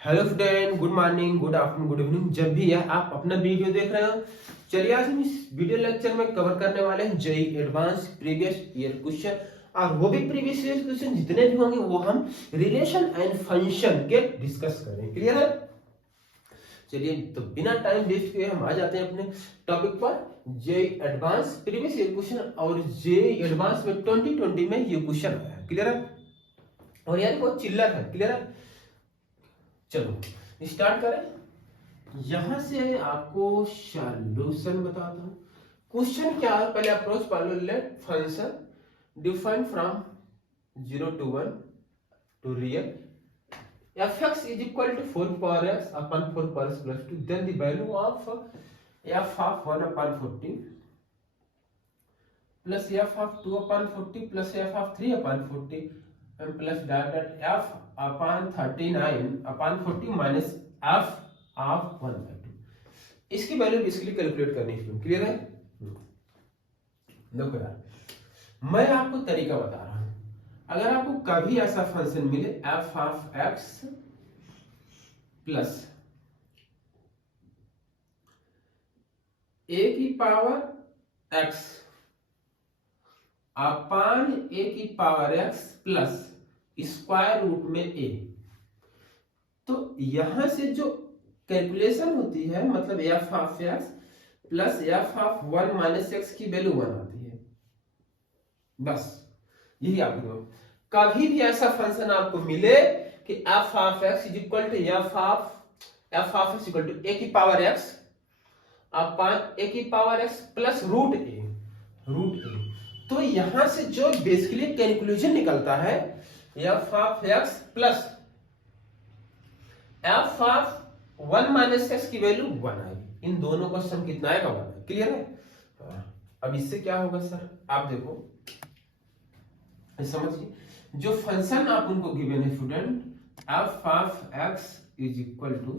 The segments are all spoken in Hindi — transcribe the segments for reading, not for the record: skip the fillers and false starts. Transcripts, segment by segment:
Hello student, good morning, good afternoon, good evening. जब भी है आप अपना वीडियो देख रहे हो, चलिए आज हम इस वीडियो लेक्चर में कवर करने वाले हैं JEE advance previous year question. और वो भी प्रीवियस ईयर क्वेश्चन जितने भी होंगे वो हम रिलेशन एंड फंक्शन के डिस्कस करें। क्लियर है? चलिए तो बिना टाइम वेस्ट किए हम आ जाते हैं अपने टॉपिक पर। JEE advance previous year question और जेई एडवांस में 2020 में ये क्वेश्चन है। क्लियर है? और यार बहुत चिल्लर है। क्लियर है? चलो स्टार्ट करें। यहां से आपको सॉल्यूशन बताता हूं। क्वेश्चन क्या है, पहले अप्रोच पढ़ लो। Let function defined from 0 to 1 to real fx is equal to 4 power x upon 4 power x plus 2, then the value of f of 1 upon 40 plus f of 2 upon 40 plus f of 3 upon 40 and plus dot f upon 39 upon 40 minus f of 1 by 2। इसकी वैल्यू बेसिकली कैलकुलेट करनी है। क्लियर है? देखो यार, मैं आपको तरीका बता रहा हूं। अगर आपको कभी ऐसा फंक्शन मिले f of x plus a की पावर x अपान a की power x plus square root में a, तो यहां से जो कैलकुलेशन होती है मतलब f of x plus f of 1 minus x की वैल्यू 1 आती है। बस यही आपको दो। कभी भी ऐसा फंक्शन आपको मिले कि f of x is equal to f of x equal to a की पावर x अपान a की power x plus root a, तो यहां से जो बेसिकली कंक्लूजन निकलता है f of x plus f of 1 minus x की वैल्यू 1 आएगी। इन दोनों का सम कितना आएगा? 1 है। क्लियर है? अब इससे क्या होगा सर, आप देखो समझिए। जो फंक्शन आप उनको गिवन है student, f of x is equal to,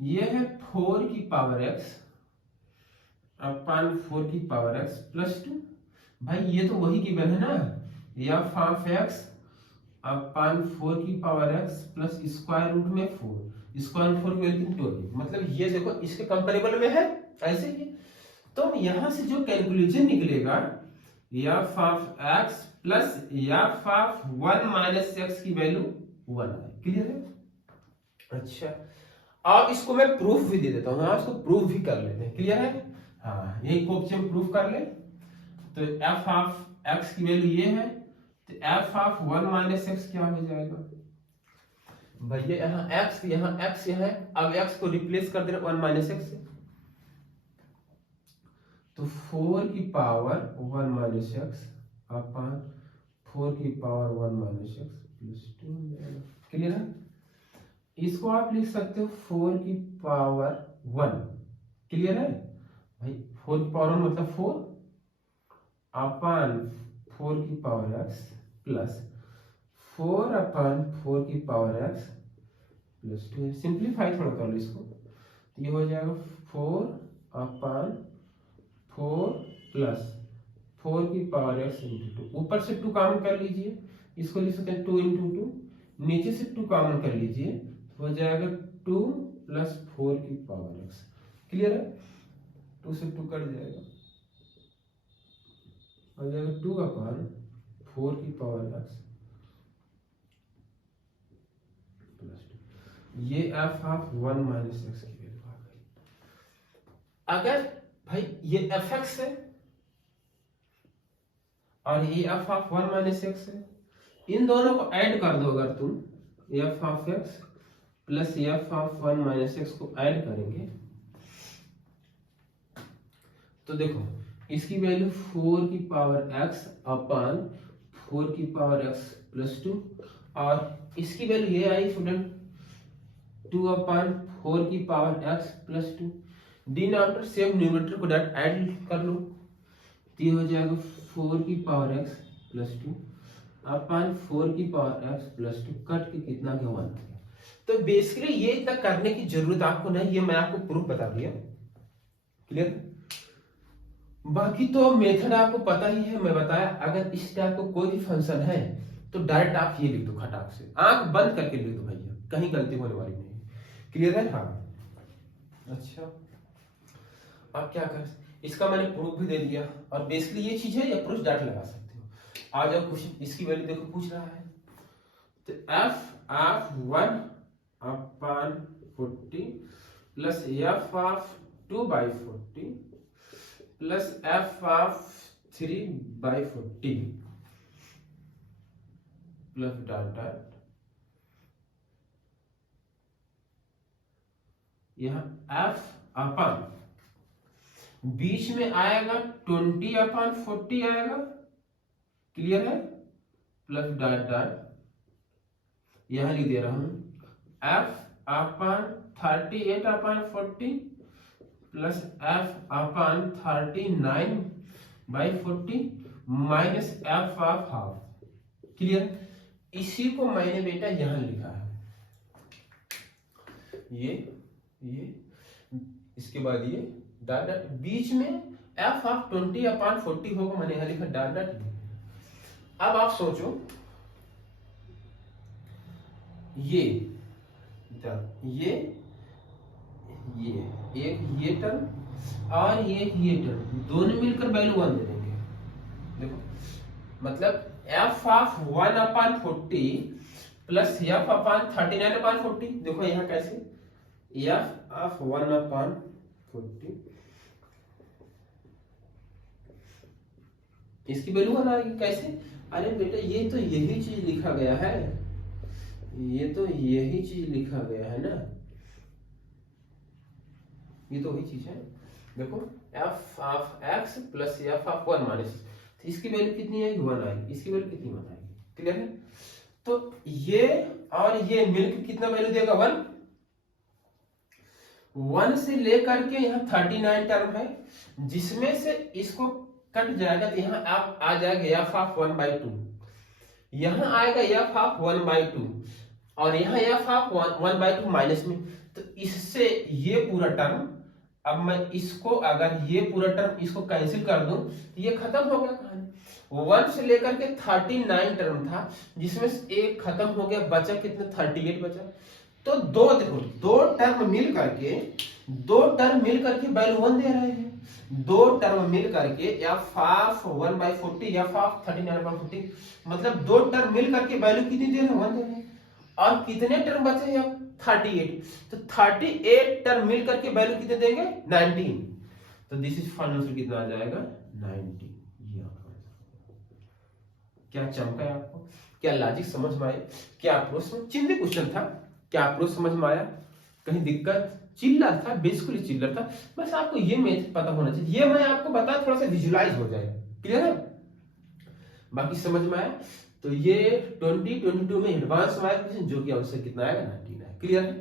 ये है 4 की पावर x अपान 4 की पावर x प्लस 2। भाई ये तो वही गिवन है ना, f ऑफ x अपान 4 की power x plus square root में 4, स्क्वायर रूट 4 की वैल्यू 2, मतलब ये देखो इसके कंपेरेबल में है ऐसे ही। तो यहां से जो कैलकुलेशन निकलेगा f of x plus f of 1 minus x की वैल्यू 1 है। क्लियर है? अच्छा, अब इसको मैं प्रूफ भी दे देता हूं। हाँ, इसको प्रूफ भी कर लेते हैं। क्लियर है? हाँ, यही क्वेश्चन प्रूफ कर ले। तो f ऑफ x की वैल्यू ये है, तो f ऑफ 1 माइनस x क्या हो जाएगा भैया? यहाँ x यहाँ है। अब x को रिप्लेस कर देना 1 माइनस x से, तो 4 की पावर 1 माइनस x अपान 4 की पावर 1 माइनस x प्लस 2 हो जाएगा। क्लियर है? इसको आप लिख सकते हो 4 की पावर 1। क्लियर है भाई? 4 की पावर 1 मतलब 4 अपान 4 की पावर x प्लस 4 अपान 4 की पावर x प्लस 2। सिंप्लीफाई थोड़ा कर लो इसको, तो ये हो जाएगा 4 अपान 4 प्लस 4 की पावर x इंटू 2। ऊपर से 2 कॉमन कर लीजिए, इसको लिख सकते हैं 2 इंटू 2। नीचे से 2 कॉमन कर लीजिए, तो हो जाएगा 2 प्लस 4 की पावर x। क्लियर है? 2 से 2 कट जाएगा, हो जाएगा 2 अपान 4 की पावर x प्लस 2। ये f ऑफ 1 माइनस x की वैल्यू आ गई। अगर भाई ये fx है और ये f ऑफ 1 माइनस x है, इन दोनों को ऐड कर दो। अगर तुम f of x plus f of 1 minus x को ऐड करेंगे तो देखो इसकी वैल्यू 4 की पावर x अपान 4 की पावर x प्लस 2, और इसकी वैल्यू ये आई स्टूडेंट 2 अपान 4 की power x plus 2। Denominator same numerator को डायरेक्ट ऐड कर लो, तो ये हो जाएगा 4 की पावर x प्लस 2 अपान 4 की पावर x प्लस 2, कट के कितना क्या 1। तो बेसिकली ये इतना करने की जरूरत आपको नहीं, ये मैं आपको प्रूफ बता दिया। क्लियर? बाकी तो मेथड आपको पता ही है, मैं बताया। अगर इस टाइप को कोई भी फंक्शन है तो डायरेक्ट आप ये लिख दो, खटाक से आंख बंद करके लिख दो भैया। कहीं गलती होने वाली नहीं। क्लियर है? हाँ। अच्छा, अब क्या कर, इसका मैंने प्रूफ भी दे दिया, और बेसिकली ये चीज है, ये अप्रोच डाटा लगा सकते हो। आ जाओ क्वेश्चन, इसकी वैल्यू देखो पूछ रहा है, तो F of 1/40 plus F of 2/40 plus F of 3/40 plus data, यहां एफ अपन बीच में आएगा 20/40 आएगा, क्लियर है, प्लस डॉट डॉट यहां लिख दे रहा हूं F upon 38/40 plus F upon 39/40 minus F of half. Clear? इसी को मैंने बेटा यहां लिखा है, ये इसके बाद ये डॉट डॉट बीच में एफ ऑफ 20/40 होगा, मैंने यहां लिखा डॉट डॉट। अब आप सोचो, ये एक ये टर्म और ये टर्म दोनों मिलकर वैल्यू 1 दे देंगे। देखो मतलब F of 1/40 plus F upon 39/40, देखो यहां कैसे एफ ऑफ 1/40 इसकी वैल्यू 1 आएगी। कैसे? अरे बेटा ये तो यही चीज लिखा गया है, ये तो यही चीज लिखा गया है ना, ये तो वही चीज है। देखो F of x plus F of 1 minus, इसकी वैल्यू कितनी आएगी? 1 आएगी, इसकी वैल्यू कितनी 1 आएगी। क्लियर है? तो ये और ये मिलकर कितना वैल्यू देगा? 1 से लेकर के यहाँ 39 टर्म है, जिसमें से इसको कट जाएगा तो यहाँ आप आ जाएगा एफ ऑफ 1/2, यहाँ आएगा एफ ऑफ 1/2 और यहाँ एफ ऑफ 1/2 माइनस में। तो इससे ये पूरा टर्म, अब मैं इसको अगर ये पूरा टर्म इसको कैंसिल कर दूं तो ये खत्म हो गया कहानी। 1 से लेकर के 39 टर्म था, जिसमें से एक खत्म हो गया, बचा कितना? 38 बचा। तो देखो दो टर्म मिल करके वैल्यू 1 दे रहे हैं, दो टर्म मिल करके एफ ऑफ 1/40 एफ ऑफ 39/40, मतलब दो टर्म मिल करके वैल्यू कितनी दे रहे हैं? 1 दे रहे हैं। और कितने टर्म बचे हैं? 38, तो 38 टर्म मिल करके वैल्यू कितने देंगे? 19। तो दिस इज फाइनल आंसर कितना आ जाएगा? 19। क्या चमका है आपको? क्या लॉजिक समझ में आया? क्या अप्रोच चिंदी क्वेश्चन था? क्या अप्रोच समझ में आया? कहीं दिक्कत? चिल्लर था, बेसिकली चिल्लर था। बस आपको ये मेथड पता होना चाहिए, ये मैं आपको बताया थोड़ा सा विजुलाइज हो जाएगा। क्लियर है? बाकी समझ में आया? तो ये 2022 में एडवांस वाला क्वेश्चन, जो कि आंसर कितना आएगा? 19 है। क्लियर है?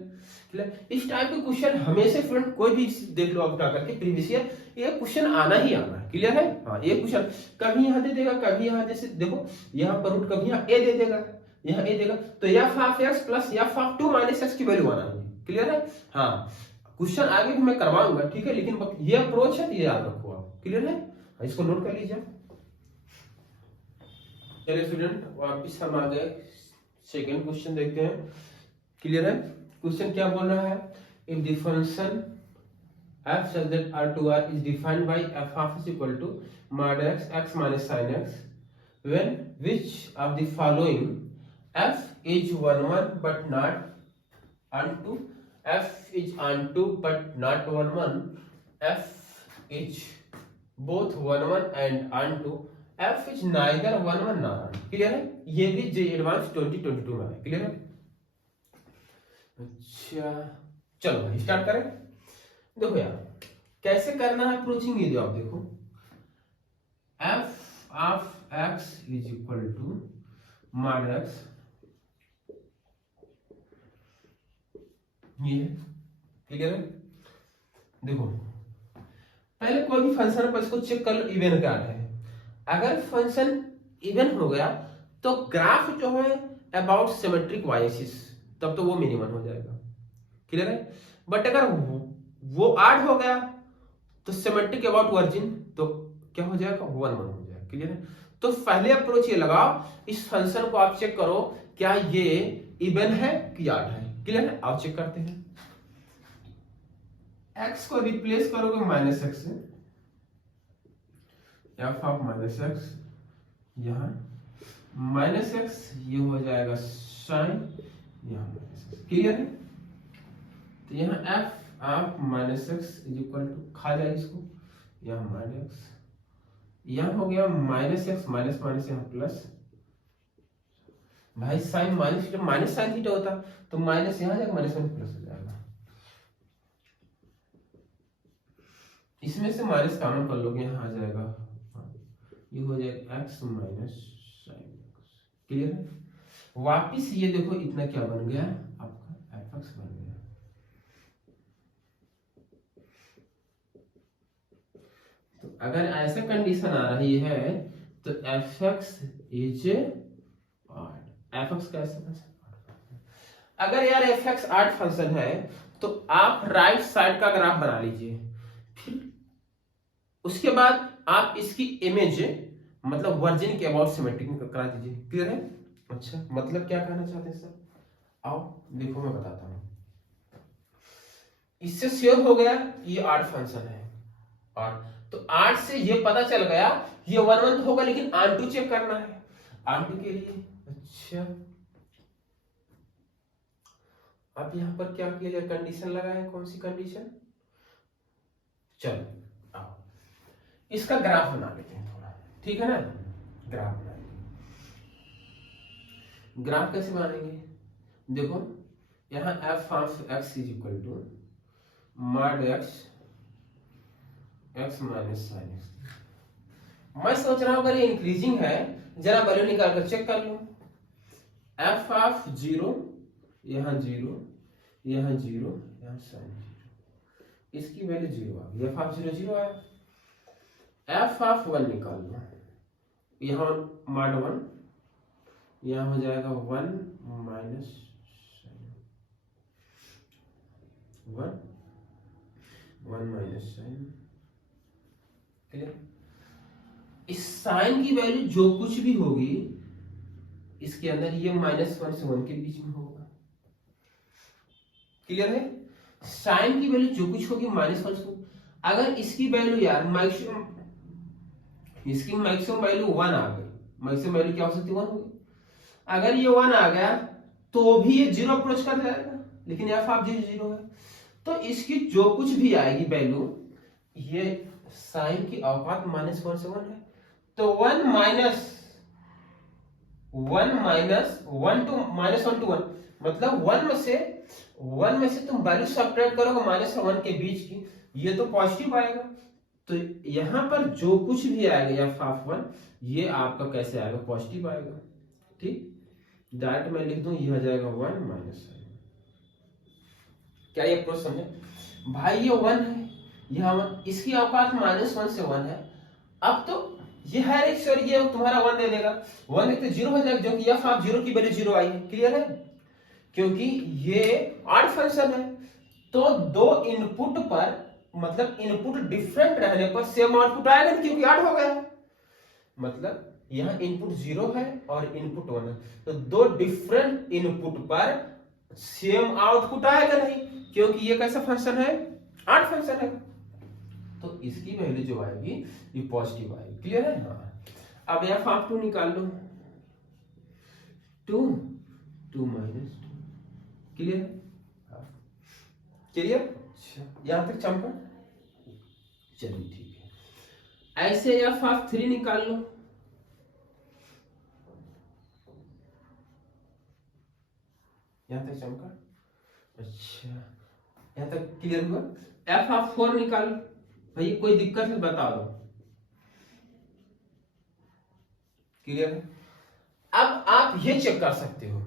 क्लियर? इस टाइप के क्वेश्चन हमेशा फ्रेंड कोई भी देख लो आप उठा करके प्रीवियस ईयर, ये क्वेश्चन आना ही आना है। क्लियर है? हाँ, ये क्वेश्चन कभी यहाँ दे देगा, कभी यहाँ जैसे देखो यहाँ पर रूट, कभी यहाँ ए दे देगा, यहाँ ए देगा, तो F of x plus F of 2 minus x की वैल्यू आना है। क्लियर है? हाँ, क्वेश्चन आगे भी मैं करवाऊंगा, ठीक है, लेकिन ये अप्रोच है, ये याद रखो आप। क्लियर है? इसको नोट कर लीजिए। चलिए स्टूडेंट, वापिस हम आ गए, सेकेंड क्वेश्चन देखते हैं। क्लियर है? क्वेश्चन क्या बोल रहा है? If the function f such that R2R is defined by f of is equal to mod x minus sin x, when which of the following f is 1 but not onto, f is onto but not 1, f is both 1 and onto, f is neither 1 nor onto। Clear है? ये भी जे एडवांस 2022 में है। क्लियर है? अच्छा चलो भाई स्टार्ट करें। देखो यार कैसे करना है अप्रोचिंग, ये आप देखो f of x is equal to mod x, ये क्लियर है? देखो पहले कोई भी फंक्शन पर इसको चेक कर लो, इवन क्या है। अगर फंक्शन इवन हो गया तो ग्राफ जो है अबाउट सिमेट्रिक वाई एक्सिस, तब तो वो मिनिमम हो जाएगा। क्लियर है? बट अगर वो आड हो गया तो सिमेट्रिक अबाउट वर्जिन, तो क्या हो जाएगा? 1 हो जाएगा। क्लियर है? तो पहले अप्रोच ये लगाओ, इस फंक्शन को आप चेक करो क्या ये इवन है कि आड है। क्लियर है? आप चेक करते हैं, x को रिप्लेस करोगे माइनस एक्स से, एफ ऑफ माइनस एक्स, यहाँ माइनस एक्स, ये हो जाएगा साइन, यहाँ माइनस एक्स। क्लियर है? तो यहाँ f of minus x is equal to, खा जाए इसको, यहाँ माइनस एक्स, यहाँ हो गया माइनस एक्स, माइनस माइनस यहाँ प्लस, भाई sine minus theta, minus sine theta होता तो माइनस यहाँ जाएगा, माइनस में प्लस हो जाएगा, इसमें से माइनस कॉमन कर लोगे, यहाँ आ जाएगा, ये हो जाएगा x minus sine x. Clear है? वापिस ये देखो इतना क्या बन गया आपका एफ एक्स बन गया। तो अगर ऐसा कंडीशन आ रही है तो f x is odd, F x कैसे फंक्शन, अगर यार एफ एक्स ऑड फंक्शन है तो आप राइट साइड का ग्राफ बना लीजिए, फिर उसके बाद आप इसकी इमेज मतलब वर्जिन के अबाउट सिमेट्रिक करा दीजिए। क्लियर है? अच्छा, मतलब क्या कहना चाहते हैं सर? आओ देखो मैं बताता हूं, इससे श्योर हो गया ये ऑड फंक्शन है, और तो 8 से ये पता चल गया ये 1 1 होगा, लेकिन आन टू चेक करना है, आन टू के लिए। अच्छा, अब यहां पर क्या किया जाए, कंडीशन लगाए, कौन सी कंडीशन? चलो आओ इसका ग्राफ बना लेते हैं थोड़ा, ठीक है ना? ग्राफ बनाएंगे, ग्राफ कैसे बनाएंगे? देखो यहाँ f of x is equal to mod x, x minus sine x. मैं सोच रहा हूं अगर ये इंक्रीजिंग है, जरा वैल्यू निकाल कर चेक कर लो, एफ ऑफ 0, यहाँ 0, यहाँ 0, यहाँ साइन 0, इसकी वैल्यू 0 आ गई, एफ ऑफ 0 0 आया। एफ ऑफ 1 निकाल लो, यहाँ मॉड 1, यहाँ हो जाएगा 1 माइनस 1 माइनस साइन। क्लियर? इस साइन की वैल्यू जो कुछ भी होगी इसके अंदर ये -1 से 1 के बीच में होगा। क्लियर है? साइन की वैल्यू जो कुछ होगी -1 से, अगर इसकी वैल्यू यार मैक्सिमम, इसकी मैक्सिमम वैल्यू 1 आ गई, मैक्सिमम वैल्यू क्या हो सकती है 1 होगी, अगर ये 1 आ गया तो भी ये 0 अप्रोच कर जाएगा, लेकिन एफ ऑफ 0 0 है, तो इसकी जो कुछ भी आएगी वैल्यू, ये साइन की औकात -1 से 1 है, तो 1 माइनस 1 टू -1 टू 1, मतलब 1 में से तुम वैल्यू सब्ट्रैक्ट करोगे माइनस और 1 के बीच की, ये तो पॉजिटिव आएगा, तो यहां पर जो कुछ भी आएगा एफ ऑफ 1 ये आपका कैसे आएगा, पॉजिटिव आएगा। ठीक, डायरेक्ट मैं लिख दूं, ये हो जाएगा 1 माइनस साइन। क्या ये अप्रोच समझे भाई? ये 1 है, यह 1, इसकी औकात -1 से 1 है, अब तो ये है एक सर, ये तुम्हारा 1 दे देगा, 1 एक तो 0 हो जाएगा, जो कि एफ ऑफ 0 की वैल्यू 0 आई है। क्लियर है? क्योंकि ये ऑड फंक्शन है, तो दो इनपुट पर, मतलब इनपुट डिफरेंट रहने पर सेम आउटपुट आएगा, क्योंकि ऑड हो गया है, मतलब यहाँ इनपुट 0 है और इनपुट 1 है, तो दो डिफरेंट इनपुट पर सेम आउटपुट आएगा नहीं, क्योंकि ये कैसा फंक्शन है, ऑड फंक्शन है, तो इसकी वैल्यू जो आएगी ये पॉजिटिव आएगी। क्लियर है? हाँ। अब एफ ऑफ 2 निकाल लो, 2 माइनस 2। क्लियर है? क्लियर? यहां तक चमका? चलिए ठीक है। ऐसे एफ ऑफ 3 निकाल लो, यहां तक चमका? अच्छा, यहां तक क्लियर हुआ? एफ ऑफ 4 निकाल, भाई कोई दिक्कत है बता दो। क्लियर है? अब आप ये चेक कर सकते हो,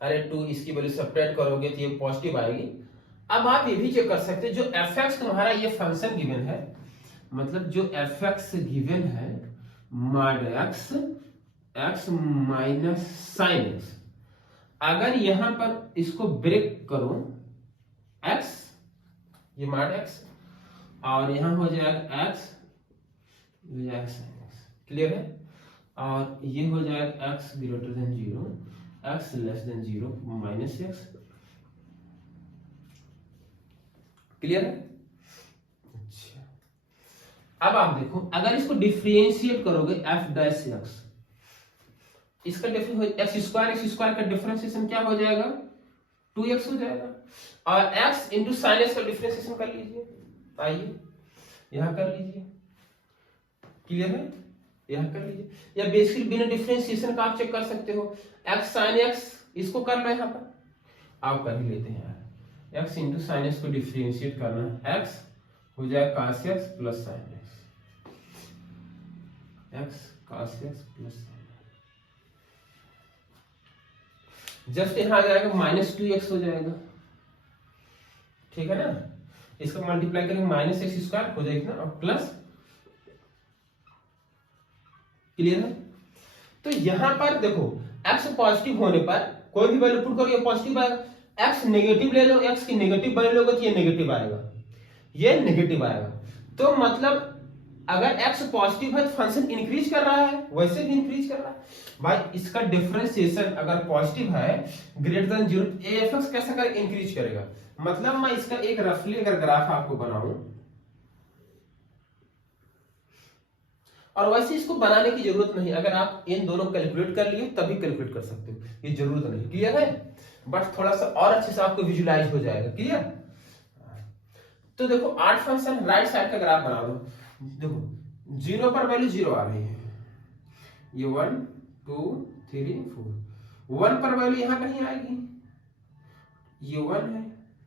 अरे 2 इसकी वैल्यू सब्ट्रैक्ट करोगे तो ये पॉजिटिव आएगी। अब आप ये भी चेक कर सकते हो, जो एफ एक्स तुम्हारा ये फंक्शन गिवन है, मतलब जो एफ एक्स गिवन है mod x, x minus sine x, अगर यहां पर इसको ब्रेक करो एक्स, ये मॉड एक्स, और यहां हो जाएगा एक्स साइन एक्स। क्लियर है? और ये हो जाएगा x greater than 0, x less than 0 minus x. Clear है? अच्छा, अब आप देखो, अगर इसको डिफरेंशिएट करोगे एफ डैश एक्स, इसका एक्स स्क्वायर का डिफरेंशिएशन क्या हो जाएगा? 2x हो जाएगा। और x इंटू साइन एक्स का डिफरेंशिएशन कर लीजिए, आइए यहां कर लीजिए। क्लियर है? यहां कर लीजिए, या बेसिकली बिना डिफरेंशिएशन का आप चेक कर सकते हो। x साइन एक्स इसको कर लो, यहां पर आप कर ही लेते हैं यार। x इंटू साइन एक्स को डिफरेंशिएट करना है, x हो जाएगा cos x plus sine x, x cos x plus just यहां आ जाएगा माइनस 2x हो जाएगा। ठीक है ना? इसका मल्टीप्लाई करेंगे माइनस एक्स स्क्वायर हो जाएगा ना, और प्लस। क्लियर है? तो यहां पर देखो, x पॉजिटिव होने पर कोई भी वैल्यू पुट करो ये पॉजिटिव आएगा, x नेगेटिव ले लो, x की नेगेटिव वैल्यू लोगे तो ये नेगेटिव आएगा, ये नेगेटिव आएगा। तो मतलब अगर x पॉजिटिव है तो फंक्शन इंक्रीज कर रहा है, वैसे भी इंक्रीज कर रहा है भाई। इसका डिफरेंशिएशन अगर पॉजिटिव है ग्रेटर देन 0, एफ कैसा कर इंक्रीज करेगा। मतलब मैं इसका एक रफली अगर ग्राफ आपको बनाऊं, और वैसे इसको बनाने की जरूरत नहीं, अगर आप इन दोनों कैलकुलेट कर लिए तभी कैलकुलेट कर सकते हो, ये जरूरत नहीं। क्लियर है? बट थोड़ा सा और अच्छे से आपको विजुलाइज हो जाएगा। क्लियर? तो देखो 8 फंक्शन राइट साइड का ग्राफ बना दो। देखो 0 पर वैल्यू 0 आ रही है, ये 1 2 3 4। 1 पर वैल्यू यहां कहीं आएगी, ये 1 है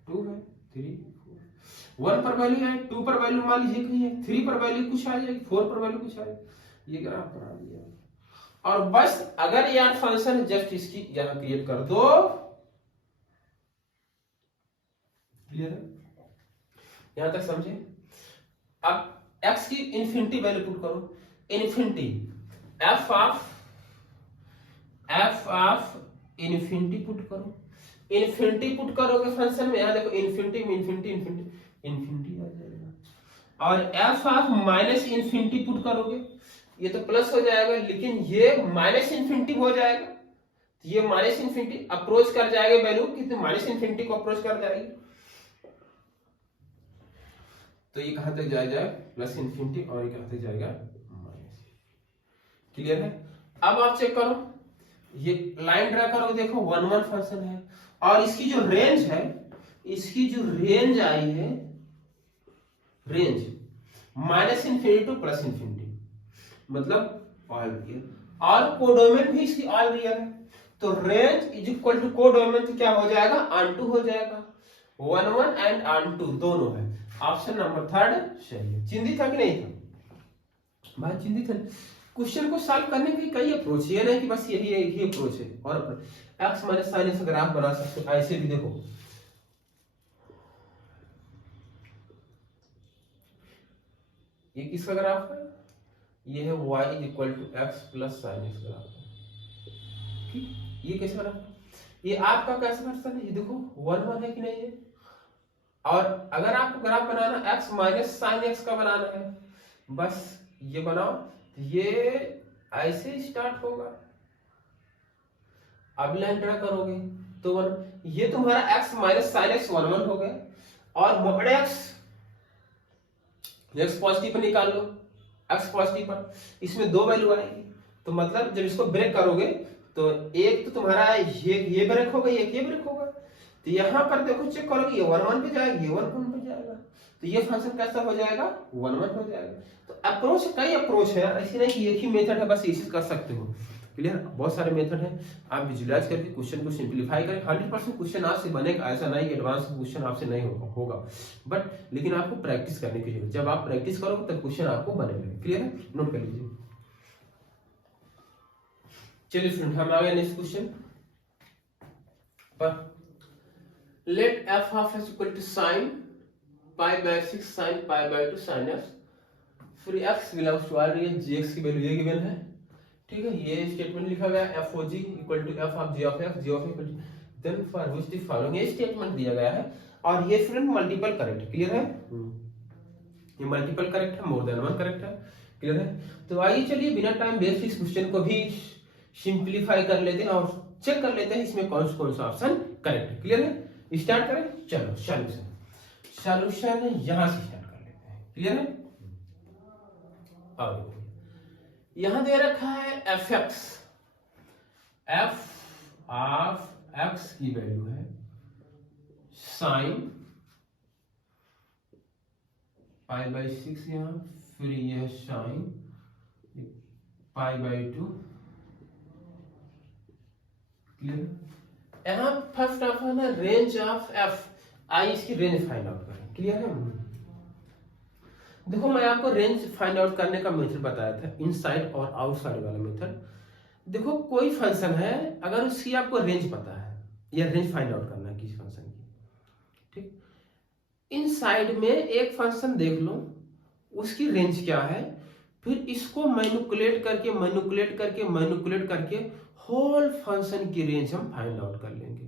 2 है 3 4। 1 पर वैल्यू है, 2 पर वैल्यू मान लीजिए कहीं है, 3 पर वैल्यू कुछ आ जाएगी, 4 पर वैल्यू कुछ आएगी। ये ग्राफ बना दिया। और बस अगर यार फंक्शन जस्ट इसकी यहां क्रिएट कर दो। क्लियर है? यहां तक समझे? अब x की इन्फिनिटी वैल्यू पुट करो, infinity f of infinity put करो। इन्फिनिटी पुट करोगे फंक्शन में, यहां देखो इन्फिनिटी में इन्फिनिटी इन्फिनिटी इन्फिनिटी आ जाएगा। और f of minus infinity put करोगे, ये तो प्लस हो जाएगा, लेकिन ये माइनस इन्फिनिटी हो जाएगा। ये माइनस इन्फिनिटी अप्रोच कर जाएगा वैल्यू, कितने माइनस इन्फिनिटी को अप्रोच कर जाएगी, तो ये कहां तक जाएगा? प्लस इन्फिनिटी, और ये कहां तक जाएगा? माइनस। क्लियर है? अब आप चेक करो, ये लाइन ड्रा करो, देखो 1 1 फंक्शन है, और इसकी जो रेंज है, इसकी जो रेंज आई है, range minus infinity to plus infinity, मतलब ऑल रियल, और कोडोमेन भी इसकी ऑल रियल है। तो range is equal to codomain, तो क्या हो जाएगा? ऑन2 हो जाएगा। 1 1 एंड ऑन2 दोनों है। ऑप्शन नंबर 3 सही है। चिंतित था कि नहीं था भाई? चिंतित है। क्वेश्चन को सॉल्व करने की कई अप्रोच है, नहीं कि बस यही अप्रोच है। और x minus sine x graph बना सकते हो, ऐसे भी देखो। ये किसका ग्राफ है? ये है y is equal to x plus sine x graph. ये कैसा ग्राफ? ये आपका कैसा फंक्शन है? ये देखो 1 1 है कि नहीं है। और अगर आपको ग्राफ बनाना x माइनस साइन एक्स का बनाना है, बस ये बनाओ, ये ऐसे स्टार्ट होगा। अब लाइन ड्रा करोगे तो ये तुम्हारा x माइनस साइन एक्स 1 1 हो गया, और मोड x पॉजिटिव पर निकाल लो, x पॉजिटिव पर, इसमें 2 वैल्यू आएगी। तो मतलब जब इसको ब्रेक करोगे तो एक तो तुम्हारा ये ब्रेक होगा, एक ये ब्रेक होगा। तो यहां पर देखो चेक करोगे, ये 1 1 पे जाएगा, ये 1 1 पे जाएगा, तो ये फंक्शन कैसा हो जाएगा? 1 1 हो जाएगा। तो अप्रोच कई अप्रोच है, ऐसी नहीं कि एक ही मेथड है बस इसी कर सकते हो। क्लियर? बहुत सारे मेथड हैं, आप विजुलाइज करके क्वेश्चन को सिंपलीफाई करें। 100% क्वेश्चन आपसे बनेगा, ऐसा नहीं एडवांस क्वेश्चन आपसे नहीं होगा, बट लेकिन आपको प्रैक्टिस करने की जरूरत। जब आप प्रैक्टिस करोगे तब क्वेश्चन आपको बनेगा। क्लियर है? नोट कर लीजिए। चलिए फ्रेंड, हम आ गए नेक्स्ट क्वेश्चन पर। Let f of x equal to sin π/6 sin π/2 sin x, फिर x बिलोंग्स टू r, ये gx की वैल्यू ये गिवन है। ठीक है? ये स्टेटमेंट लिखा गया f of g equal to f of g of x, g of x then for which the following, ये स्टेटमेंट दिया गया है। और ये फ्रेंड मल्टीपल करेक्ट है। क्लियर है? ये मल्टीपल करेक्ट है, मोर देन 1 करेक्ट है। क्लियर है? तो आइए चलिए बिना टाइम वेस्ट इस क्वेश्चन को भी सिंप्लीफाई कर लेते हैं और चेक कर लेते हैं इसमें कौन सा ऑप्शन करेक्ट है। क्लियर है? स्टार्ट करें, चलो सॉल्यूशन यहां से स्टार्ट कर लेते हैं। क्लियर है? और यहां दे रखा है एफ ऑफ एक्स की वैल्यू है साइन π/6 यहाँ, फिर यह साइन π/2। क्लियर? यहाँ फर्स्ट ऑफ ऑल है रेंज ऑफ एफ, आई इसकी रेंज फाइंड आउट करें। क्लियर है? देखो मैं आपको रेंज फाइंड आउट करने का मेथड बताया था, इनसाइड और आउटसाइड वाला मेथड। देखो कोई फंक्शन है, अगर उसकी आपको रेंज पता है या रेंज फाइंड आउट करना है किसी फंक्शन की, ठीक, इनसाइड में एक फंक्शन देख लो उसकी रेंज क्या है, फिर इसको मैनिपुलेट करके होल फंक्शन की रेंज हम फाइंड आउट कर लेंगे।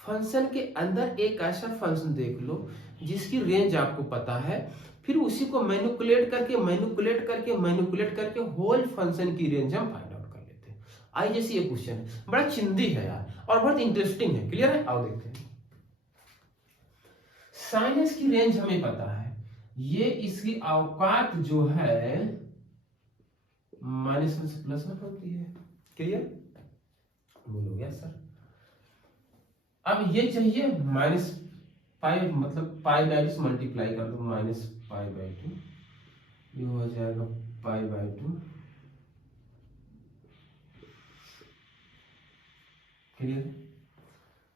फंक्शन के अंदर एक ऐसा फंक्शन देख लो जिसकी रेंज आपको पता है, फिर उसी को मैनिपुलेट करके होल फंक्शन की रेंज हम फाइंड आउट कर लेते हैं। आई जैसे ये क्वेश्चन है, बड़ा चिंदी है यार और बहुत इंटरेस्टिंग है। क्लियर है? आओ देखते हैं। साइनस की रेंज हमें पता है, ये इसकी औकात जो है -1 से +1 होती है। क्लियर? बोलो यस सर। अब ये चाहिए -π, मतलब π मल्टीप्लाई कर दो -π/2, ये हो जाएगा π/2। क्लियर?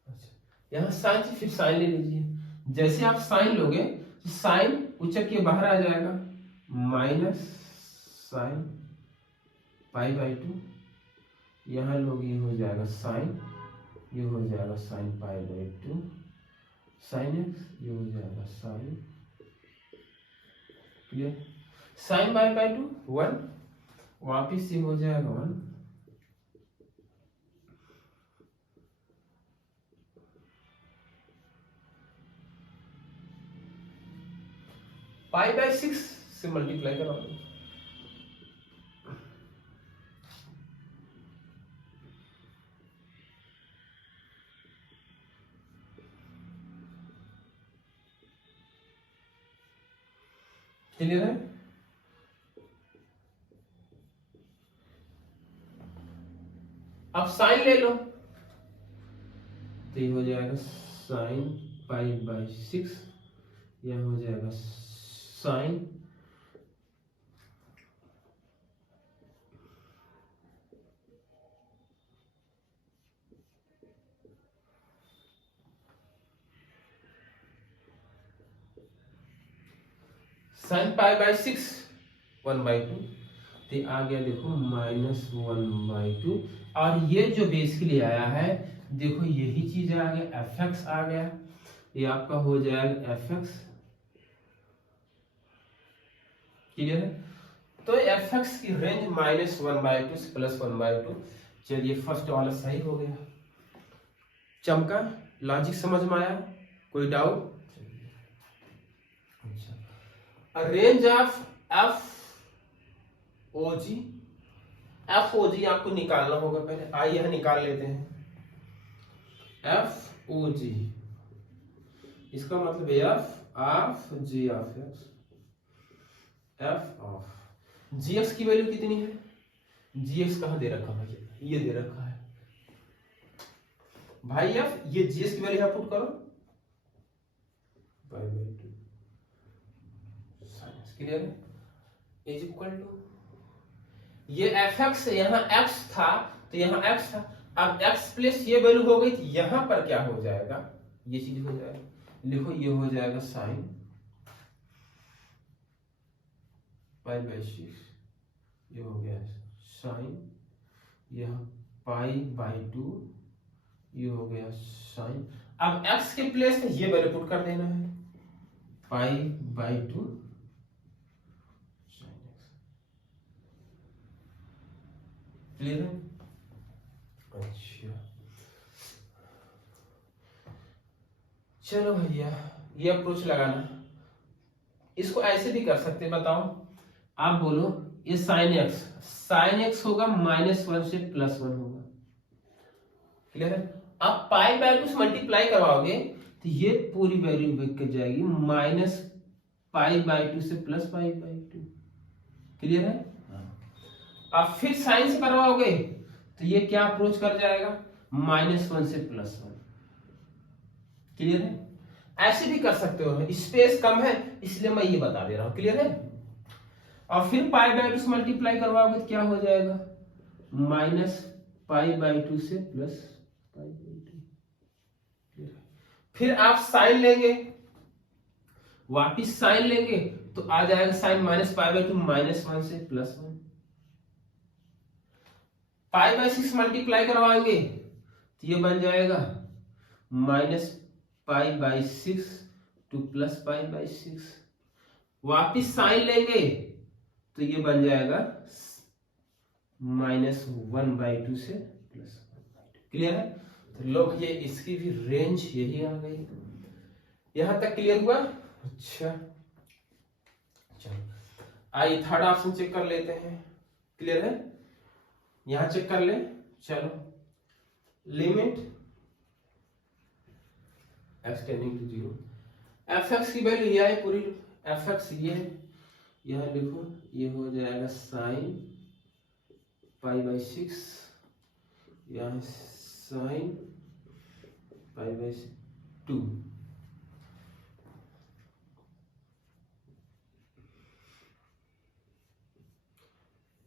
अच्छा, यहाँ साइन से फिर साइन ले लीजिए। जैसे आप साइन लोगे तो साइन उचक के बाहर आ जाएगा, माइनस साइन π/2, यहाँ लोग ये हो जाएगा साइन, ये हो जाएगा साइन π/2 साइन एक्स, ये हो जाएगा साइन। क्लियर? साइन π/2 1, वापिस ये हो जाएगा 1। π/6 से मल्टीप्लाई करो। क्लियर है? अब साइन ले लो तो ये हो जाएगा साइन π/6, यह हो जाएगा साइन π/6 1/2, तो आ गया देखो -1/2। और ये जो बेसिकली आया है, देखो यही चीज आ गया, fx आ गया, ये आपका हो जाएगा fx। क्लियर है? तो fx की रेंज -1/2 से +1/2। चलिए फर्स्ट वाला सही हो गया। चमका? लॉजिक समझ में आया? कोई डाउट? अच्छा, रेंज ऑफ FOG आपको निकालना होगा पहले। आइए यहां निकाल लेते हैं। FOG इसका मतलब f of g of x, f of gx की वैल्यू कितनी है? gx कहां दे रखा भाई? ये दे रखा है भाई f, ये gx की वैल्यू यहां पुट करो π/2। क्लियर है? इज इक्वल टू ये fx, यहाँ x था तो यहाँ x था, अब x प्लस ये वैल्यू हो गई तो यहाँ पर क्या हो जाएगा? ये चीज हो जाएगा, लिखो ये हो जाएगा साइन π/6, ये हो गया साइन, यह π/2, ये हो गया साइन। अब x के प्लेस में ये वैल्यू पुट कर देना है π/2 साइन x। क्लियर है? अच्छा चलो भैया, ये अप्रोच लगाना। इसको ऐसे भी कर सकते, बताओ आप बोलो ये साइन एक्स होगा -1 से +1 होगा, क्लियर है। आप पाई बाय 2 से मल्टीप्लाई करवाओगे तो ये पूरी वैल्यू बिक जाएगी -π/2 से +π/2, क्लियर है। अब फिर साइन से करवाओगे तो ये क्या अप्रोच कर जाएगा, -1 से +1, क्लियर है। ऐसे भी कर सकते हो, स्पेस कम है इसलिए मैं ये बता दे रहा हूं, क्लियर है। और फिर π/2 से मल्टीप्लाई करवाओगे तो क्या हो जाएगा, -π/2 से +π/2, फिर आप साइन लेंगे, वापिस साइन लेंगे तो आ जाएगा साइन -π/2 -1 से +1, π/6 मल्टीप्लाई करवाएंगे तो ये बन जाएगा -π/6 टू +π/6, वापिस साइन लेंगे तो ये बन जाएगा -1/2 से +1/2, क्लियर है। तो लोग ये इसकी भी रेंज यही आ गई, यहां तक क्लियर हुआ। अच्छा चलो आइए थर्ड ऑप्शन चेक कर लेते हैं, क्लियर है, यहां चेक कर ले। चलो limit x tending to 0, fx की वैल्यू ये है पूरी, fx ये है, यहां लिखो, ये हो जाएगा साइन π/6, यहां साइन π/2,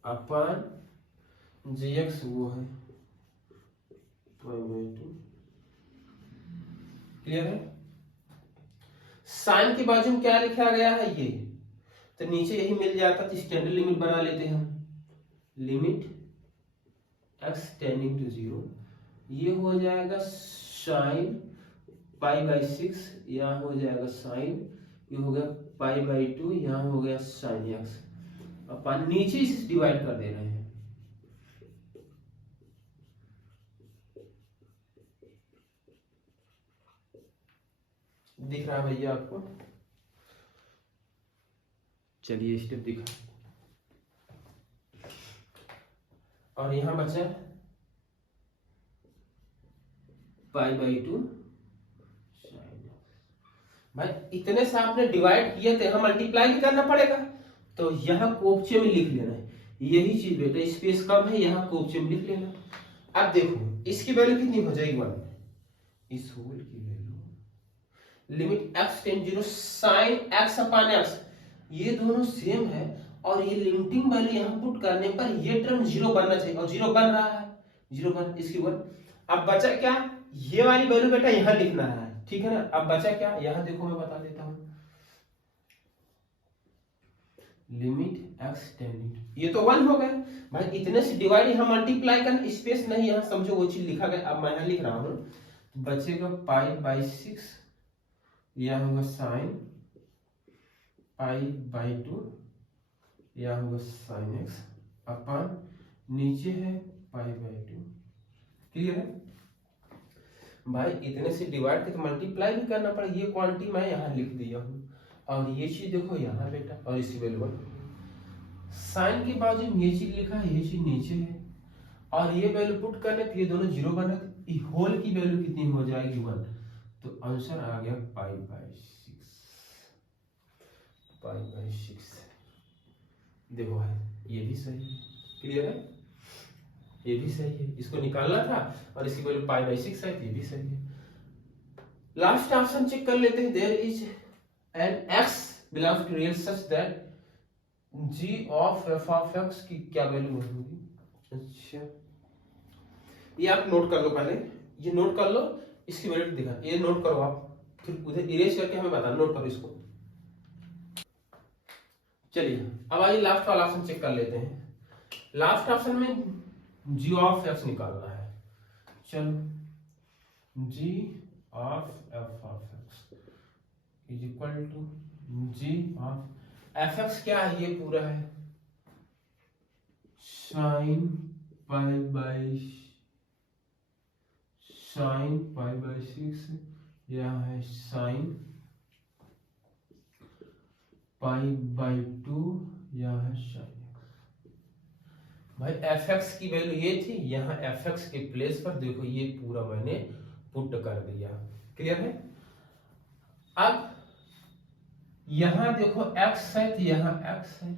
अपन gx वो है π/2, क्लियर है। साइन के बाजू में क्या लिखा गया है ये, तो नीचे यही मिल जाता, तो स्टैंडर्ड लिमिट बना लेते हैं हम, लिमिट x टेंडिंग टू 0, ये हो जाएगा साइन π/6, यहाँ हो जाएगा साइन, ये हो गया π/2, यहाँ हो गया साइन x, अपन नीचे इसे डिवाइड कर दे रहे हैं, दिख रहा है भैया आपको, चलिए स्टेप दिखा, और यहां बचा π/2, भाई इतने से आपने डिवाइड किए थे, यहां मल्टीप्लाई भी करना पड़ेगा, तो यहां कोफ्चे में लिख लेना है, यही चीज बेटा, स्पेस कम है, यहां कोफ्चे में लिख लेना। अब देखो इसकी वैल्यू कितनी हो जाएगी 1, इस होल की value limit x tend 0 sine x upon x, ये दोनों सेम है, और ये लिमिटिंग वैल्यू यहां पुट करने पर ये टर्म 0 बनना चाहिए, और 0 बन रहा है, 0 बन, इसकी 1। अब बचा क्या, ये वाली वैल्यू बेटा यहां लिखना है, ठीक है ना। अब बचा क्या, यहां देखो मैं बता देता हूं, लिमिट x टेंडिंग, ये तो 1 हो गया भाई, इतने से डिवाइड यहां मल्टीप्लाई करना, स्पेस नहीं यहां समझो वो चीज लिखा गया, अब मैं यहां लिख रहा हूं, बचेगा π/6, यह होगा साइन π/2, यह होगा साइन x अपन नीचे है π/2, क्लियर है भाई। इतने से डिवाइड करके मल्टीप्लाई भी करना पड़ेगा, ये क्वांटिटी मैं यहाँ लिख दिया हूँ, और ये चीज देखो यहाँ बेटा, और इसी वैल्यू साइन के बाजू में ये चीज लिखा है, ये चीज नीचे है, और ये वैल्यू पुट करने तो ये दोनों 0 बना, होल की वैल्यू कितनी हो जाएगी 1, तो आंसर आ गया π/6। देखो है ये भी सही है, क्लियर है, ये भी सही है, इसको निकालना था और इसकी वैल्यू π/6 है, ये भी सही है। लास्ट ऑप्शन चेक कर लेते हैं, there is an x belongs to real such that g of f of x की क्या वैल्यू होगी। अच्छा ये आप नोट कर लो, पहले ये नोट कर लो, इसकी वैल्यू दिखा, ये नोट करो आप, फिर उधर इरेज करके हमें बताना, नोट करो इसको। चलिए अब आइए लास्ट वाला ऑप्शन चेक कर लेते हैं। लास्ट ऑप्शन में g ऑफ x निकालना है, चलो g of f of x is equal to g of fx, क्या है ये पूरा है साइन π/6, यह है साइन π/2, यह है साइन x, भाई एफ एक्स की वैल्यू ये थी, यहाँ एफ एक्स के प्लेस पर देखो ये पूरा मैंने पुट कर दिया। क्लियर है? अब यहाँ देखो x है तो यहाँ x है,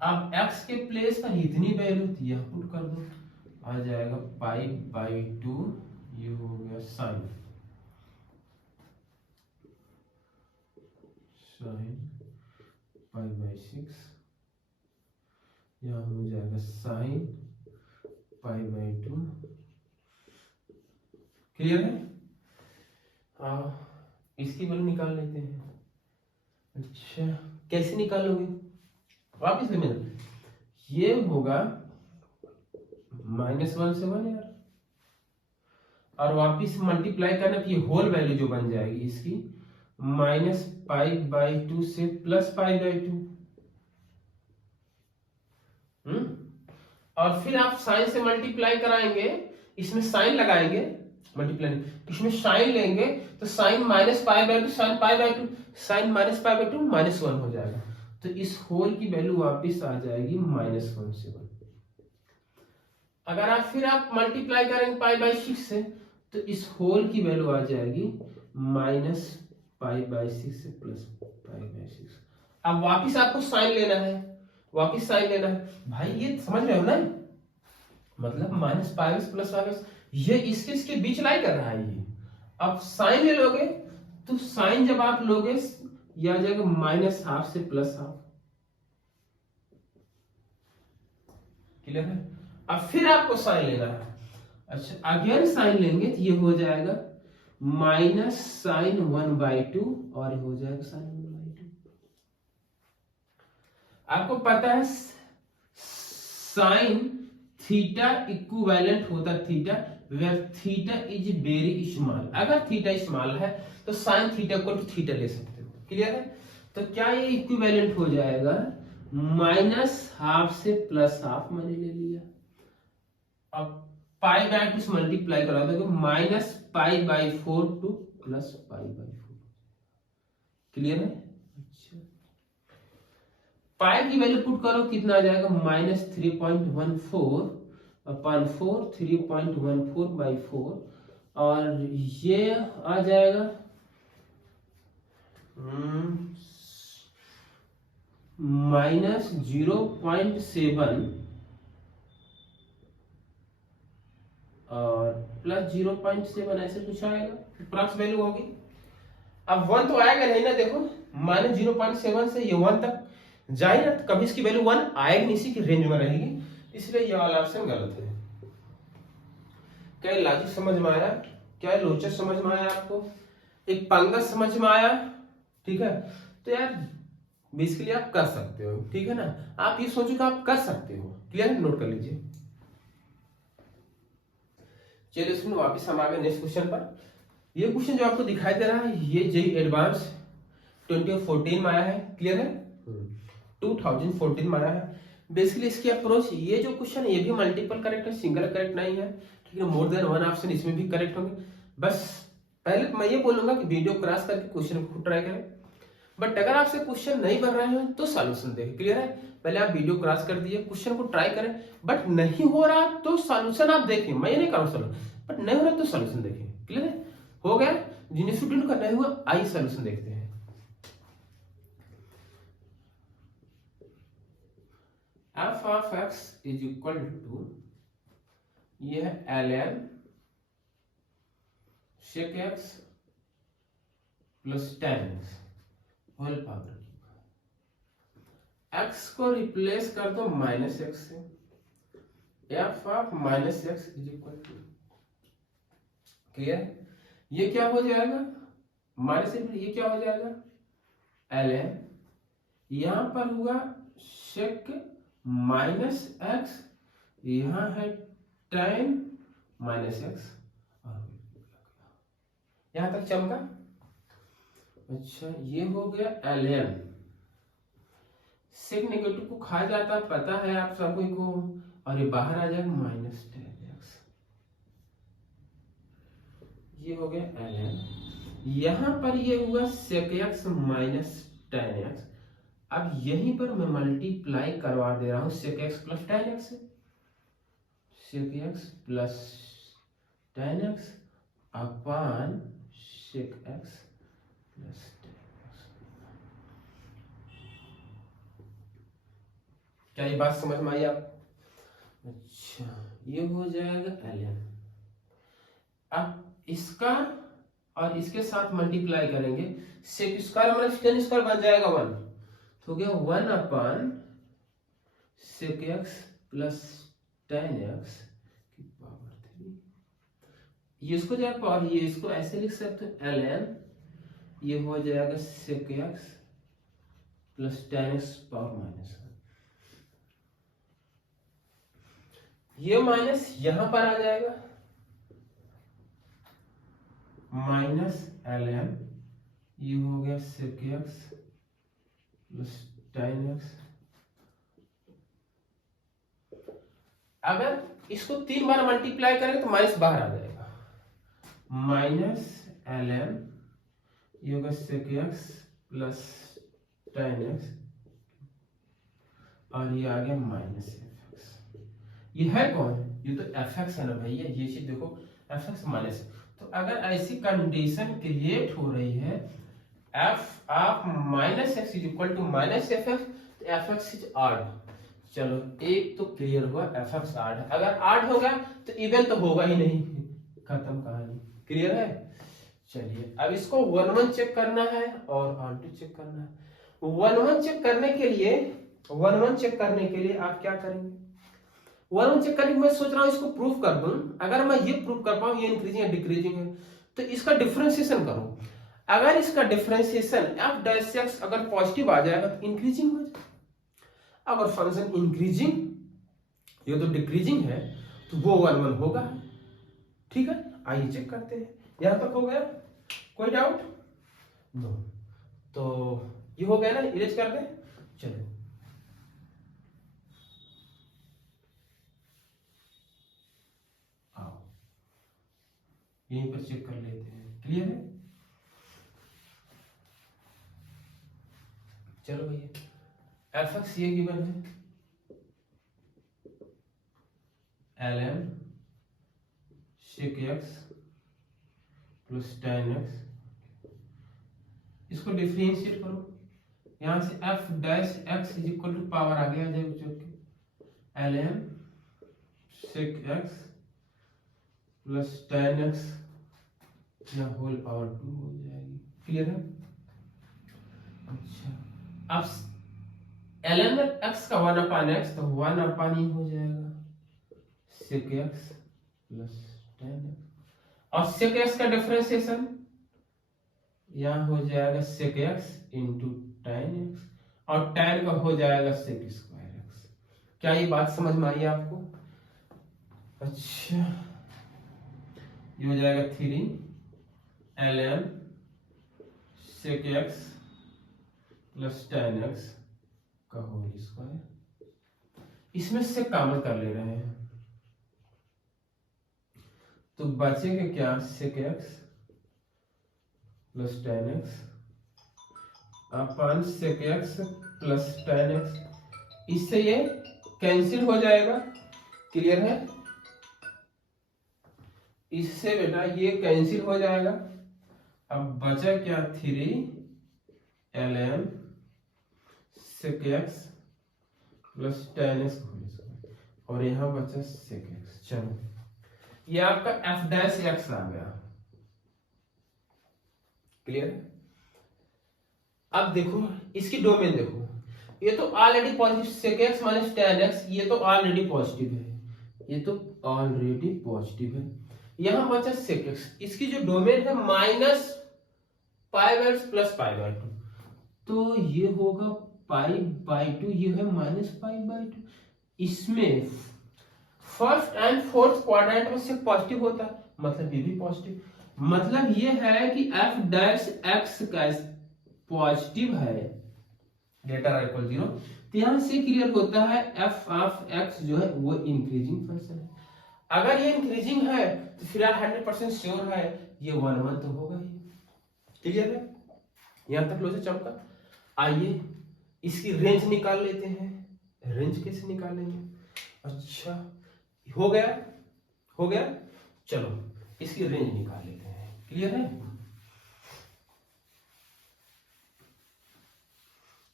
अब x के प्लेस पर इतनी वैल्यू थी, यहाँ पुट कर दो, आ जाएगा पाई बाई 2, ये हो गया साइन पाई बाई 6, यहाँ हो जाएगा साइन पाई बाई 2। क्लियर है? इसकी वैल्यू निकाल लेते हैं। अच्छा कैसे निकालोगे? वापिस लेना, ये होगा -1 से 1 यार, और वापिस मल्टीप्लाई करना तो ये होल वैल्यू जो बन जाएगी इसकी -π/2 से +π/2। और फिर आप साइन से मल्टीप्लाई कराएंगे, इसमें साइन लगाएंगे, मल्टीप्लाई इसमें साइन लेंगे तो साइन -π/2 साइन π/2, साइन -π/2 -1 हो जाएगा, तो इस होल की वैल्यू वापिस आ जाएगी -1 से 1। अगर आप फिर आप मल्टीप्लाई करेंगे π/6 से तो इस होल की वैल्यू आ जाएगी -π/6 से +π/6। अब वापिस आपको साइन लेना है, वापिस साइन लेना है। भाई ये समझ रहे हो ना, मतलब -π से +π, ये इसके बीच लाई कर रहा है ये। अब साइन ले लोगे तो साइन जब आप लोगे ये आ जाएगा -½ से +½ क्लियर है? अब फिर आपको साइन लेना है। अच्छा अगेन साइन लेंगे तो ये हो जाएगा -sin1/2 और ये हो जाएगा sin1/2। आपको पता है साइन थीटा इक्विवेलेंट होता है theta, where theta is very small. अगर थीटा स्मॉल है तो साइन थीटा को थीटा ले सकते हो। क्लियर है? तो क्या ये इक्विवेलेंट हो जाएगा -½ से +½ मैंने ले लिया। अब π/2 से मल्टीप्लाई करा दोगे -π/4 टू +π/4। क्लियर है? अच्छा पाई की वैल्यू पुट करो, कितना आ जाएगा -3.14/4, 3.14/4, और ये आ जाएगा -0.7 और +0.7 ऐसे कुछ आएगा, अप्रॉक्स वैल्यू होगी। अब 1 तो आएगा नहीं ना, देखो -0.7 से ये 1 तक जाएगा तो कभी इसकी वैल्यू 1 आएगी नहीं, इसी की रेंज में रहेगी, इसलिए ये वाला ऑप्शन गलत है। क्या लॉजिक समझ में आया? क्या लोचक समझ में आया आपको? एक पंगस समझ में आया? ठीक है, तो यार बेसिकली आप कर सकते हो। ठीक है ना, आप ये सोचो कि आप कर सकते हो। क्लियर? नोट कर लीजिए। चलिए इसमें वापस हम आ गए नेक्स्ट क्वेश्चन पर। ये क्वेश्चन जो आपको दिखाई दे रहा है ये जेईई एडवांस 2014 में आया है। क्लियर है? 2014 में आया है। बेसिकली इसकी अप्रोच, ये जो क्वेश्चन ये भी मल्टीपल करेक्ट है, सिंगल करेक्ट नहीं है। ठीक है, मोर देन वन ऑप्शन इसमें भी करेक्ट होंगे। बस पहले मैं ये बोलूंगा कि वीडियो क्रॉस करके क्वेश्चन को ट्राई करें, बट अगर आपसे क्वेश्चन नहीं बन रहे हैं तो सॉल्यूशन देखें। क्लियर है? पहले आप वीडियो क्रॉस कर दीजिए, क्वेश्चन को ट्राई करें, बट नहीं हो रहा तो सॉल्यूशन आप देखें। मैं ये नहीं करूँ सॉल्यूशन, बट नहीं हो रहा तो सॉल्यूशन देखें। क्लियर है? हो गया? जिन्हें स्टूडेंट का नहीं हुआ आइए सॉल्यूशन देखते हैं। f of x is equal to, ये है ln sec x plus tan x whole power. x को रिप्लेस कर दो -x से, f of -x is equal to, clear? ये क्या हो जाएगा? माइनस, ये क्या हो जाएगा? ln, यहां पर हुआ sec -x, यहां है tan -x, और यहां तक चमका। अच्छा ये हो गया ln, सेक नेगेटिव को खा जाता पता है आप सभी को, और ये बाहर आ जाएगा -tan x। ये हो गया ln, यहां पर ये हुआ sec x -tan x। अब यहीं पर मैं मल्टीप्लाई करवा दे रहा हूं sec x plus tan x से। sec x plus tan x अपान sec x plus tan x। क्या ये बात समझ में आई आप? अच्छा, ये हो जाएगा ln। अब इसका और इसके साथ मल्टीप्लाई करेंगे, sec square minus tan square बन जाएगा 1, तो हो गया 1 अपान sec x plus tan x की पावर 3। ये इसको जब और ये इसको ऐसे लिख सकते हो ln, ये हो जाएगा sec x plus tan x power minus 1। ये माइनस यहां पर आ जाएगा, माइनस ln, ये हो गया sec x plus tan x। अगर इसको 3 बार मल्टीप्लाई करेंगे तो माइनस बाहर आ जाएगा, माइनस ln, ये होगा sec x plus tan x, और ये आ गया माइनस fx। ये है कौन? ये तो fx है ना भैया, ये चीज देखो fx माइनस। तो अगर ऐसी कंडीशन क्रिएट हो रही है f of minus x is equal to minus f f, तो एफ एक्स इज ऑड। चलो एक तो क्लियर हुआ, एफ एक्स ऑड है। अगर ऑड होगा तो इवन तो होगा ही नहीं, खत्म कहानी। क्लियर है? चलिए अब इसको 1 1 चेक करना है और ऑन टू चेक करना है। 1 1 चेक करने के लिए 1 1 चेक करने के लिए आप क्या करेंगे? 1 1 चेक करने मैं सोच रहा हूं इसको प्रूफ कर दूं। अगर मैं ये प्रूफ कर पाऊं ये इंक्रीजिंग या डिक्रीजिंग है, तो इसका डिफरेंशिएशन करूं। अगर इसका डिफरेंशिएशन f डैश x अगर पॉजिटिव आ जाएगा तो इंक्रीजिंग हो जाएगा। अगर फंक्शन इंक्रीजिंग, ये तो डिक्रीजिंग है, तो वो 1 1 होगा। ठीक है, आइए चेक करते हैं। यहां तक हो गया, कोई डाउट? नो। तो ये हो गया ना, इरेज कर दे। चलो आओ यहीं पर चेक कर लेते हैं। क्लियर है? चलो भैया, एफ एक्स ये गिवन है ln sec x plus tan x। इसको डिफरेंशिएट करो, यहां से f dash x is equal to power आ गया जब के ln sec x plus tan x या होल पावर 2 हो जाएगी। क्लियर है? अच्छा, अब ln x का 1 अपान x, तो 1 अपान ही हो जाएगा sec x plus tan x, और sec x का डिफरेंशिएशन यहां हो जाएगा sec x into tan x, और tan का हो जाएगा sec स्क्वायर x। क्या ये बात समझ में आई आपको? अच्छा, ये हो जाएगा 3 ln sec x plus tan x का होल स्क्वायर। इसमें से कॉमन कर ले रहे हैं, तो बचेगा क्या? sec x plus tan x अपन sec x plus tan x, इससे ये कैंसिल हो जाएगा। क्लियर है? इससे बेटा ये कैंसिल हो जाएगा। अब बचा क्या? 3 ln sec x plus tan x, और यहां बचा sec x। चलो ये आपका f डैश x आ गया। क्लियर? अब देखो इसकी डोमेन देखो, ये तो already positive sec x minus tan x, ये तो ऑलरेडी पॉजिटिव है, ये तो ऑलरेडी पॉजिटिव है। यहां बचा sec x, इसकी जो डोमेन है minus pi by plus pi by 2, तो ये होगा पाई बाय 2, ये है माइनस पाई बाय 2। इसमें फर्स्ट एंड फोर्थ क्वाड्रेंट में से पॉजिटिव होता है, मतलब ये भी पॉजिटिव। मतलब ये है कि f डैश x का पॉजिटिव है, ग्रेटर इक्वल 0, तो यहां से क्लियर होता है f ऑफ x जो है वो इंक्रीजिंग फंक्शन है। अगर ये इंक्रीजिंग है तो फिर 100% श्योर है ये 1 1 तो होगा ही। क्लियर है? यहां तक लो से चमका। आइए इसकी रेंज निकाल लेते हैं। रेंज कैसे निकालेंगे? अच्छा, हो गया, हो गया। चलो इसकी रेंज निकाल लेते हैं, क्लियर है।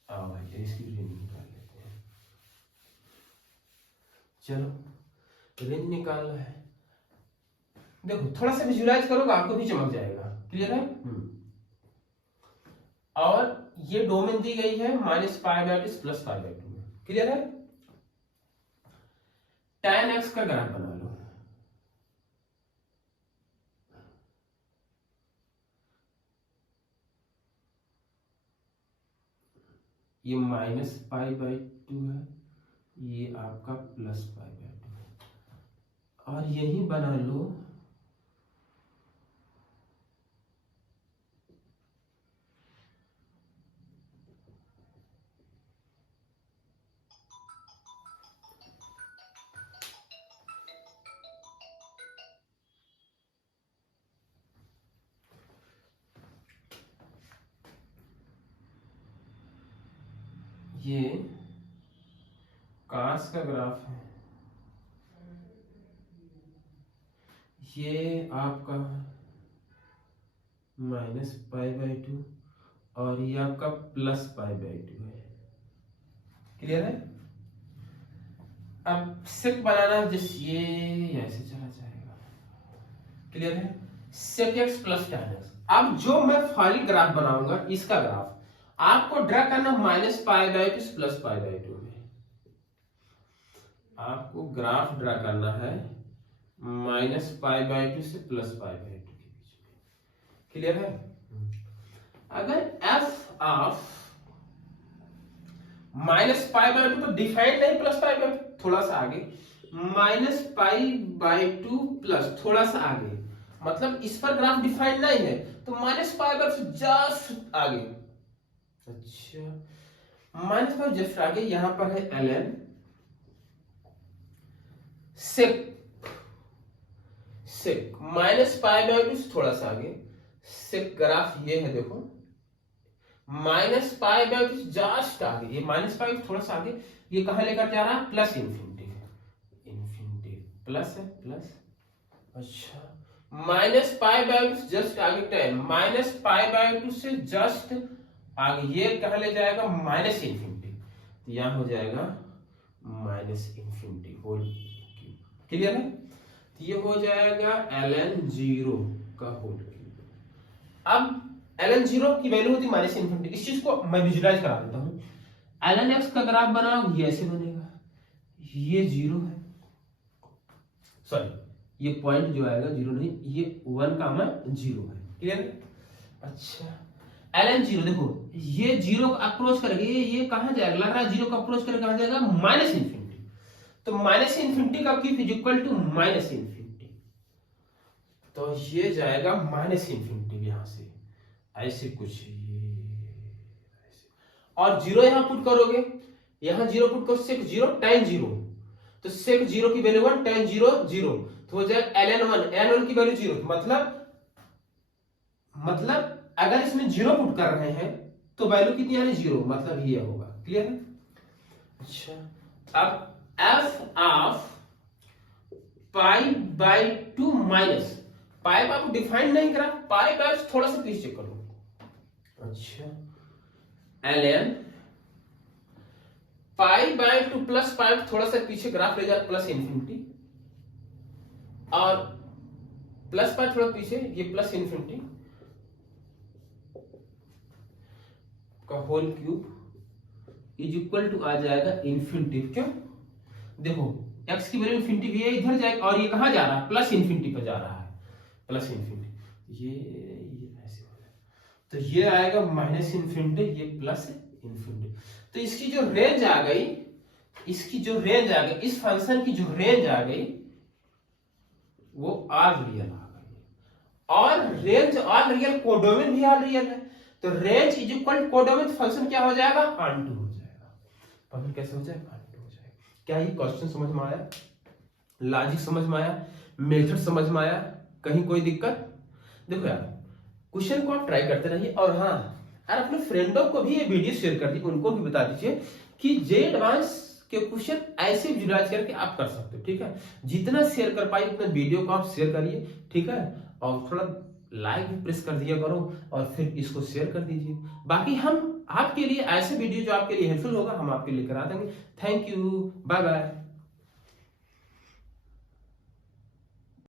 भैया इसकी रेंज निकाल लेते हैं। चलो रेंज निकालना है, देखो थोड़ा सा विजुलाइज करोगे आपको भी चमक जाएगा, क्लियर है। और ये डोमेन दी गई है -π/2 प्लस π/2 में, क्लियर है। tan x का ग्राफ बना लो, ये -π/2 है, ये आपका +π/2 है, और यही बना लो ये कास का ग्राफ है, ये आपका -π/2 और ये आपका +π/2 है, क्लियर है। अब सेक बनाना जिस ये ऐसे चला जाएगा, क्लियर है। सेक x प्लस tan x। अब जो मैं फाइनल ग्राफ बनाऊंगा इसका ग्राफ आपको ड्रा करना -π/2 से +π/2 में, आपको ग्राफ ड्रा करना है -π/2 से +π/2 के बीच में, क्लियर है। अगर f ऑफ -π/2 तो डिफाइंड नहीं, +π/2 थोड़ा सा आगे, -π/2 प्लस थोड़ा सा आगे, मतलब इस पर ग्राफ डिफाइंड नहीं है तो -π/2 से जस्ट आगे। अच्छा -π जस्ट आगे, यहां पर है ln सेक -π/2 से थोड़ा सा आगे, सेक ग्राफ ये है, देखो -π/2 से जस्ट आगे, ये -π थोड़ा सा आगे, ये कहां लेकर जा रहा है, प्लस इन्फिनिटी, प्लस है प्लस। अच्छा -π/2 से जस्ट आगे 10, -π/2 से जस्ट आगे ये कहां ले जाएगा, माइनस इन्फिनिटी, तो यहां हो जाएगा -इन्फिनिटी होल क्यूब, क्लियर है। तो ये हो जाएगा ln 0 का होल क्यूब। अब ln 0 की वैल्यू होती -इन्फिनिटी, इस चीज को मैं विजुलाइज करा देता हूं। ln x का ग्राफ बनाओ, ये ऐसे बनेगा, ये 0 है, सॉरी ये पॉइंट जो आएगा 0 नहीं, ये 1,0 है, क्लियर है। अच्छा ln 0 देखो, ये 0 को अप्रोच करेगा, ये कहां जाएगा, लग रहा है 0 को अप्रोच करके कहां जाएगा, -इन्फिनिटी, तो -इन्फिनिटी का cube is equal to -minus infinity, तो ये जाएगा -इन्फिनिटी यहां से ऐसे कुछ, ये ऐसे, और 0 यहां पुट करोगे, यहां 0 पुट करो, सेक 0 tan 0, तो सेक 0 की वैल्यू 1, tan 0 0, तो हो जाएगा ln 1 की वैल्यू 0, मतलब अगर इसमें 0 पुट कर रहे हैं तो वैल्यू कितनी आनी, 0, मतलब ये होगा, क्लियर है। अच्छा अब f ऑफ π/2 माइनस पाई आपको डिफाइन नहीं करा, पाई थोड़ा सा पीछे करो। अच्छा ln π/2 प्लस पाई थोड़ा सा पीछे ग्राफ ले जाए, प्लस इन्फिनिटी, और प्लस पाई थोड़ा पीछे, ये प्लस इन्फिनिटी का whole cube is equal to आ जाएगा इन्फिनिटी। क्यों, देखो x की वैल्यू इन्फिनिटी भी है, इधर जाएगा, और ये कहां जा रहा है, प्लस इन्फिनिटी पर जा रहा है, प्लस इन्फिनिटी, ये ऐसे हो जाएगा, तो ये आएगा माइनस इन्फिनिटी, ये प्लस इन्फिनिटी। तो इसकी जो रेंज आ गई, इसकी जो रेंज आ गई, इस फंक्शन की जो रेंज आ गई वो आर रियल आ गई, और रेंज आर रियल, कोडोमेन भी आर रियल है, तो range is equal codomain, function क्या हो जाएगा, ऑनटू हो जाएगा। फंक्शन कैसे हो जाएगा, ऑनटू हो जाएगा। क्या ये क्वेश्चन समझ में आया, लॉजिक समझ में आया, मेथड समझ में आया, कहीं कोई दिक्कत? देखो यार क्वेश्चन को आप ट्राई करते रहिए, और हाँ यार अपने फ्रेंडों को भी ये वीडियो शेयर कर दीजिए, उनको भी बता दीजिए कि जे एडवांस के क्वेश्चन ऐसे विजुअलाइज करके आप कर सकते हो, ठीक है। जितना शेयर कर पाए उतना वीडियो को आप शेयर करिए, ठीक है, और थोड़ा लाइक भी प्रेस कर दिया करो और फिर इसको शेयर कर दीजिए। बाकी हम आपके लिए ऐसे वीडियो जो आपके लिए हेल्पफुल होगा हम आपके लिए करा देंगे। Thank you, bye bye.